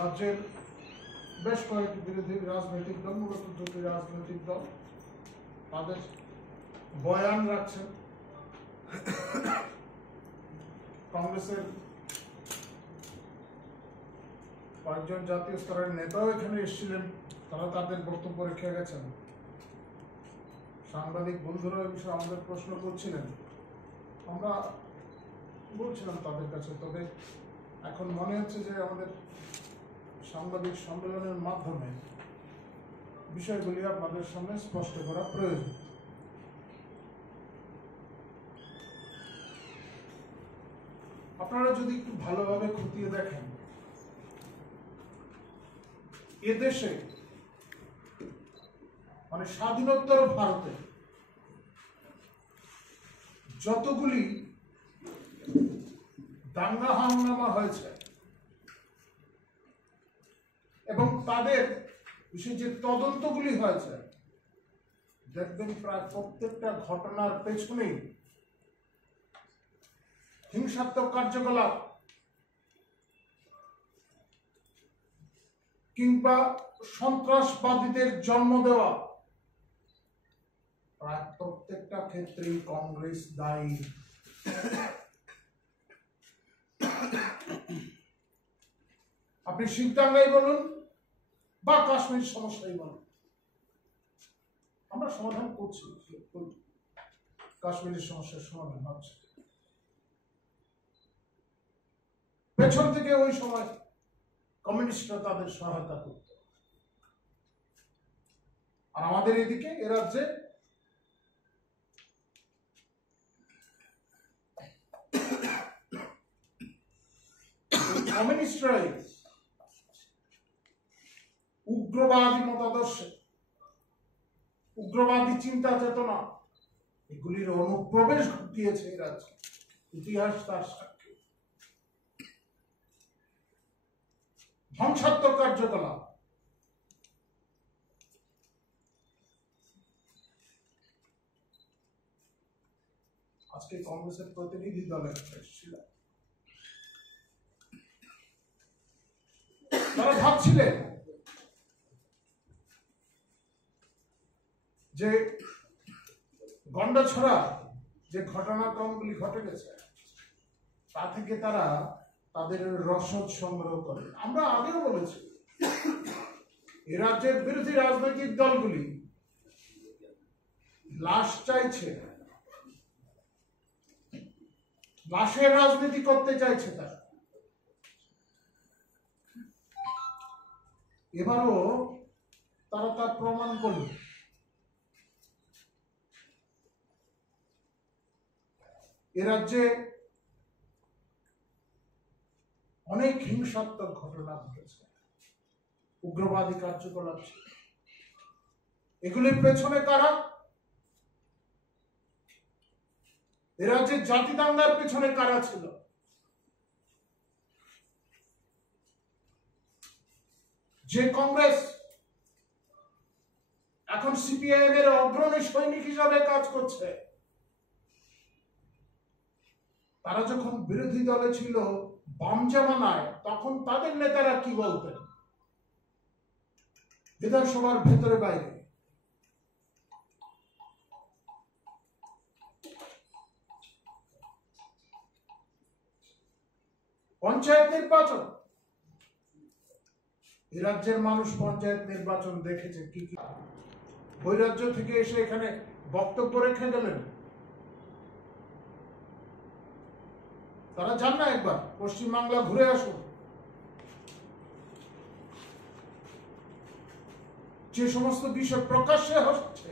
রাজ্যের বেশ কয়েকটি বিরোধী রাজনৈতিক দল, মূলত দুটি রাজনৈতিক দল তাদের বয়ান রাখছেন। কংগ্রেসের কয়েকজন জাতীয় স্তরের নেতাও এখানে এসেছিলেন, তারা তাদের বক্তব্য রেখে গেছেন। সাংবাদিক বন্ধুরা এই বিষয়ে আমাদের প্রশ্ন করছিলেন, আমরা বলছিলাম তাদের কাছে। তবে এখন মনে হচ্ছে যে আমাদের সাংবাদিক সম্মেলনের মাধ্যমে বিষয়গুলি আপনাদের সামনে স্পষ্ট করা প্রয়োজন। আপনারা যদি একটু ভালোভাবে খতিয়ে দেখেন, এদেশে মানে স্বাধীনোত্তর ভারতে যতগুলি দাঙ্গা হাঙ্গামা হয়েছে এবং তাদের বিশেষ যে তদন্তগুলি হয়েছে, দেখবেন প্রায় প্রত্যেকটা ঘটনার পেছনেই হিংসাত্মক কার্যকলাপ কিংবা সন্ত্রাসবাদীদের জন্ম দেওয়া, প্রায় প্রত্যেকটা ক্ষেত্রেই কংগ্রেস দায়ী। আপনি সিংতাঙ্গাই বলুন বা কাশ্মীর সমস্যাই বলুন, আমরা সমাধান করছি, কাশ্মীরের সমস্যার সমাধান হচ্ছে। পেছন থেকে ওই সময় কমিউনিস্টরা তাদের সহায়তা করত, আর আমাদের এদিকে এ রাজ্যে কমিউনিস্টরাই উগ্রবাদী মতাদর্শে, উগ্রবাদী চিন্তা চেতনা এগুলির অনুপ্রবেশ ঘটিয়েছে এই রাজ্যে। ইতিহাস তার সাক্ষী। ধ্বংসাত্মক কার্যকলাপ, আজকে কংগ্রেসের প্রতিনিধি দলের এসেছিল, তারা ভাবছিলেন যে গন্ডাছড়া যে ঘটনাক্রমগুলি ঘটে গেছে তা থেকে তারা তাদের রসদ সংগ্রহ করে। আমরা আগেও বলেছি, এ রাজ্যের বিরোধী রাজনৈতিক দলগুলি লাশ চাইছে, লাশের রাজনীতি করতে চাইছে তারা। এবারও তারা তা প্রমাণ করল। এ রাজ্যে অনেক হিংসাত্মক ঘটনা ঘটেছে, উগ্রবাদী কার্যকলাপ ছিল। এগুলির পেছনে কারা? এ রাজ্যে জাতি দাঙ্গার পেছনে কারা ছিল? যে কংগ্রেস এখন সিপিআইএম এর অগ্রণী সৈনিক হিসাবে কাজ করছে, তারা যখন বিরোধী দলে ছিল বাম জামানায়, তখন তাদের নেতারা কি বলতেন বিধানসভার ভেতরে বাইরে? পঞ্চায়েত নির্বাচন, এই রাজ্যের মানুষ পঞ্চায়েত নির্বাচন দেখেছে কি কি। ওই রাজ্য থেকে এসে এখানে বক্তব্য রেখে গেলেন, তারা যান না একবার পশ্চিমবাংলা ঘুরে আসুন, যে সমস্ত বিষয় প্রকাশ্যে হচ্ছে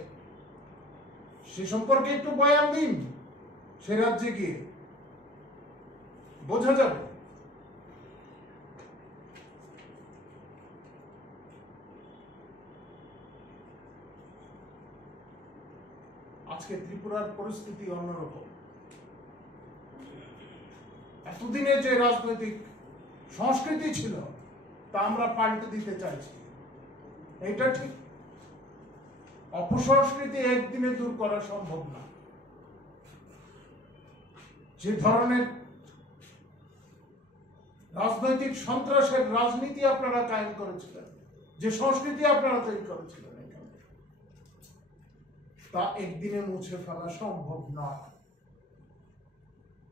সে সম্পর্কে একটু বয়ান দিন। সে রাজ্যে গিয়ে বোঝা যাবে। আজকে ত্রিপুরার পরিস্থিতি অন্যরকম। এতদিনে যে রাজনৈতিক সংস্কৃতি ছিল তা আমরা পাল্টে দিতে চাইছি, এটা ঠিক। অপসংস্কৃতি একদিনে দূর করা সম্ভব না। যে ধরনের রাজনৈতিক সন্ত্রাসের রাজনীতি আপনারা কায়েম করেছিলেন, যে সংস্কৃতি আপনারা তৈরি করেছিলেন এখানে, তা একদিনে মুছে ফেলা সম্ভব নয়।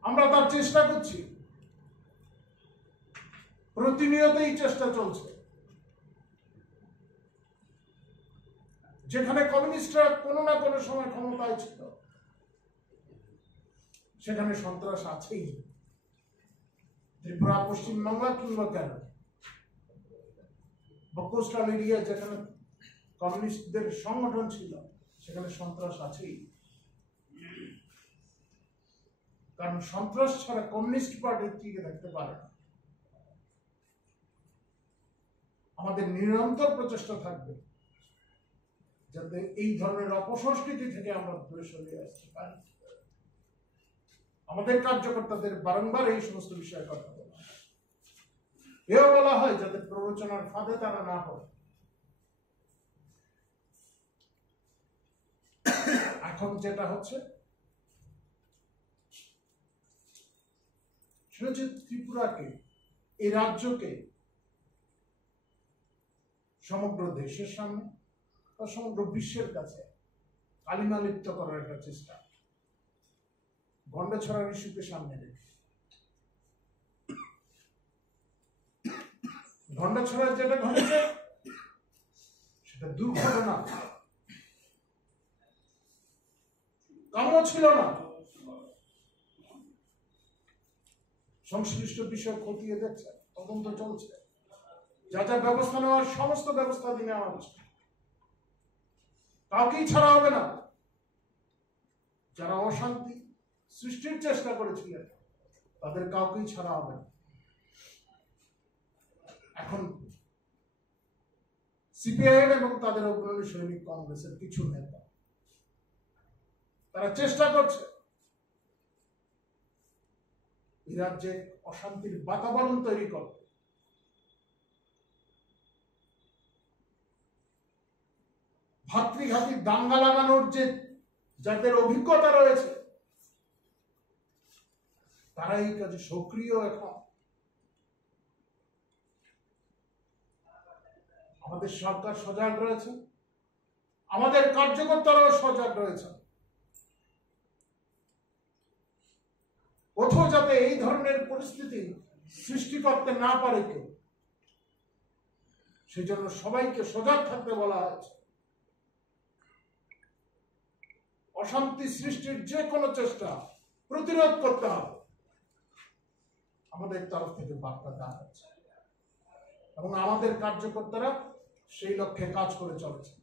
আমরা তার চেষ্টা করছি, প্রতিনিয়তই চেষ্টা চলছে। যেখানে কমিউনিস্টরা কোনো না কোনো সময় ক্ষমতায় ছিল, সেখানে সন্ত্রাস আছেই। ত্রিপুরা, পশ্চিমবাংলা কিংবা কেন, বা কোস্টাল এরিয়া যেখানে কমিউনিস্টদের সংগঠন ছিল, সেখানে সন্ত্রাস আছেই। কারণ সন্ত্রাস ছাড়া কমিউনিস্ট পার্টি টিকে থাকতে পারে না। আমাদের নিরন্তর প্রচেষ্টা থাকবে যাতে এই ধরনের অপসংস্কৃতি থেকে আমরা দূরে সরিয়ে আসতে পারি। আমাদের কার্যকর্তাদের বারংবার এই সমস্ত বিষয়ে কথা বলা, এও বলা হয় যাতে প্ররোচনার ফাঁদে তারা না হয়। এখন যেটা হচ্ছে সেটা হচ্ছে ত্রিপুরাকে, এই রাজ্যকে সমগ্র দেশের সামনে বা সমগ্র বিশ্বের কাছে কালিমালিপ্ত করার একটা চেষ্টা, গন্ডছড়ার ইস্যুকে সামনে রেখে। গন্ডছড়ায় যেটা ঘটেছে সেটা দুর্ঘটনা, কাম্য ছিল না। সংশ্লিষ্ট বিষয় খতিয়ে দেখছে, তদন্ত চলছে, যা যা ব্যবস্থা নেওয়ার সমস্ত ব্যবস্থা দিয়ে নেওয়া হচ্ছে। কাউকেই ছাড়া হবে না। যারা অশান্তি সৃষ্টির চেষ্টা করেছিলেন তাদের কাউকেই ছাড়া হবে না। এখন সিপিআইএম এবং তাদের অগ্রণী সৈনিক কংগ্রেসের কিছু নেতা তারা চেষ্টা করছে এই রাজ্যে অশান্তির বাতাবরণ তৈরি করতে। ভাতৃঘাতী দাঙ্গা লাগানোর যে যাদের অভিজ্ঞতা রয়েছে তারা এই কাজে সক্রিয়। এখন আমাদের সরকার সজাগ রয়েছে, আমাদের কার্যকর্তারাও সজাগ রয়েছে। কোথাও যাতে এই ধরনের পরিস্থিতি সৃষ্টি করতে না পারে কেউ, সেই জন্য সবাইকে সজাগ থাকতে বলা হয়েছে। অশান্তি সৃষ্টির যে কোনো চেষ্টা প্রতিরোধ করতে হবে, আমাদের তরফ থেকে বার্তা দেওয়া হচ্ছে এবং আমাদের কার্যকর্তারা সেই লক্ষ্যে কাজ করে চলেছে।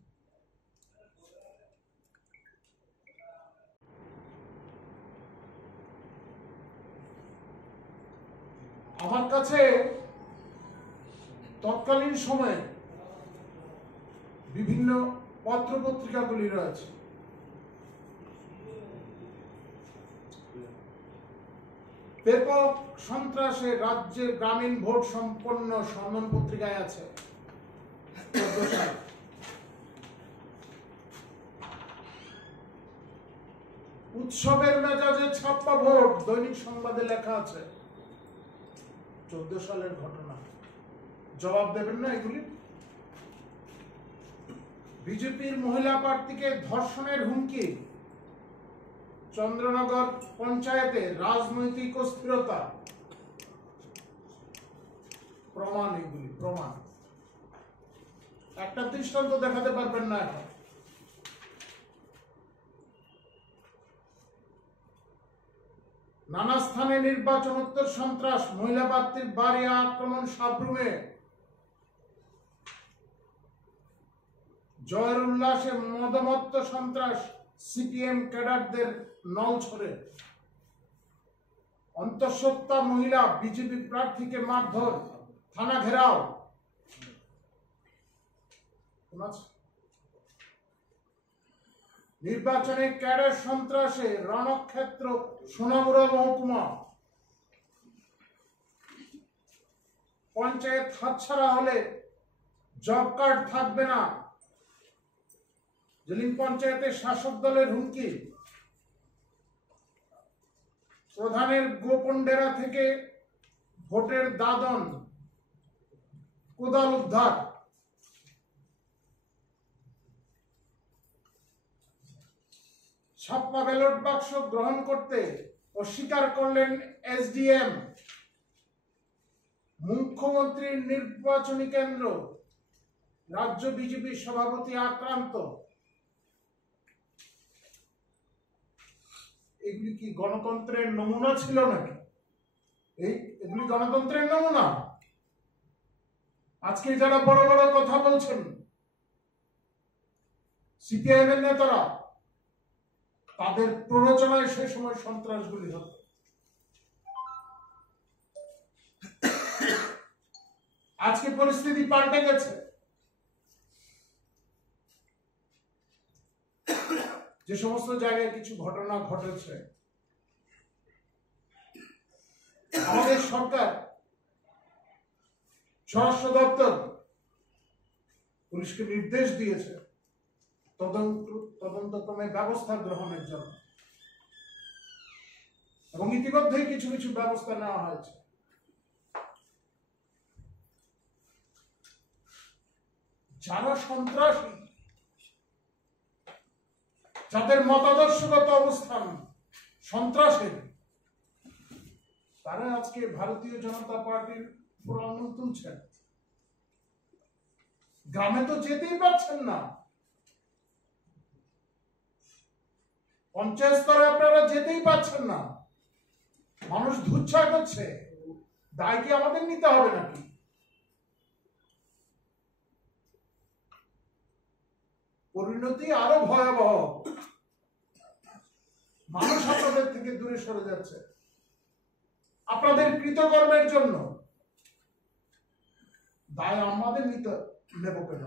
আমার কাছে তৎকালীন সময়ে বিভিন্ন পত্র পত্রিকাগুলি রয়েছে। ব্যাপক সন্ত্রাসে রাজ্যের গ্রামীণ ভোট সম্পন্ন সন্ধান পত্রিকায় আছে। উৎসবের মেজাজে ছাপ্পা ভোট দৈনিক সংবাদে লেখা আছে। 14 সালের ঘটনা, জবাব দেবেন না এগুলি? বিজেপির মহিলা প্রার্থীকে ধর্ষণের হুমকি, চন্দ্রনগর পঞ্চায়েতে রাজনৈতিক অস্থিরতা, প্রমাণ। এগুলি প্রমাণ, একটা দৃষ্টান্ত দেখাতে পারবেন না এখন। নানা স্থানে নির্বাচনোত্তর সন্ত্রাস, মহিলা প্রার্থীর বাড়ি আক্রমণ সাবরুমে, জয়ের উল্লাসে মদমত্ত সন্ত্রাস, সিপিএম ক্যাডারদের নলছড়ে, অন্তঃসত্ত্বা মহিলা বিজেপি প্রার্থীকে মারধর, থানা ঘেরাও। নির্বাচনে ক্যাডার সন্ত্রাসে রণক্ষেত্র সোনামুড়া মহকুমা, পঞ্চায়েত হাতছাড়া হলে জব কার্ড থাকবে না, জেলিম পঞ্চায়েতে শাসক দলের হুমকি, প্রধানের গোপন ডেরা থেকে ভোটের দাদন, কোদাল উদ্ধার, ছাপ্পা ব্যালট বাক্স গ্রহণ করতে অস্বীকার করলেন এসডিএম। মুখ্যমন্ত্রীর নির্বাচনী কেন্দ্র, রাজ্য বিজেপি সভাপতি আক্রান্ত। এগুলি কি গণতন্ত্রের নমুনা ছিল নাকি? এগুলি গণতন্ত্রের নমুনা? আজকে যারা বড় বড় কথা বলছেন সিপিআইএম এর নেতারা, তাদের প্ররোচনায় সে সময় সন্ত্রাসগুলি হতো। আজকে পরিস্থিতি পাল্টে গেছে। যে সমস্ত জায়গায় কিছু ঘটনা ঘটেছে, আমাদের সরকার, স্বরাষ্ট্র দপ্তর পুলিশকে নির্দেশ দিয়েছে তদন্তক্রমে ব্যবস্থা গ্রহণের জন্য, এবং ইতিমধ্যেই কিছু কিছু ব্যবস্থা নেওয়া হয়েছে। যারা সন্ত্রাসী, যাদের মতাদর্শগত অবস্থান সন্ত্রাসের, তারা আজকে ভারতীয় জনতা পার্টির উপর আঙুল তুলছেন। গ্রামে তো যেতেই পারছেন না, পঞ্চায়েত স্তরে আপনারা যেতেই পারছেন না, মানুষ ধুচ্ছা করছে। দায় কি আমাদের নিতে হবে নাকি? পরিণতি আরো ভয়াবহ। মানুষ আপনাদের থেকে দূরে সরে যাচ্ছে আপনাদের কৃতকর্মের জন্য। দায় আমাদের নিতে নেব কেন?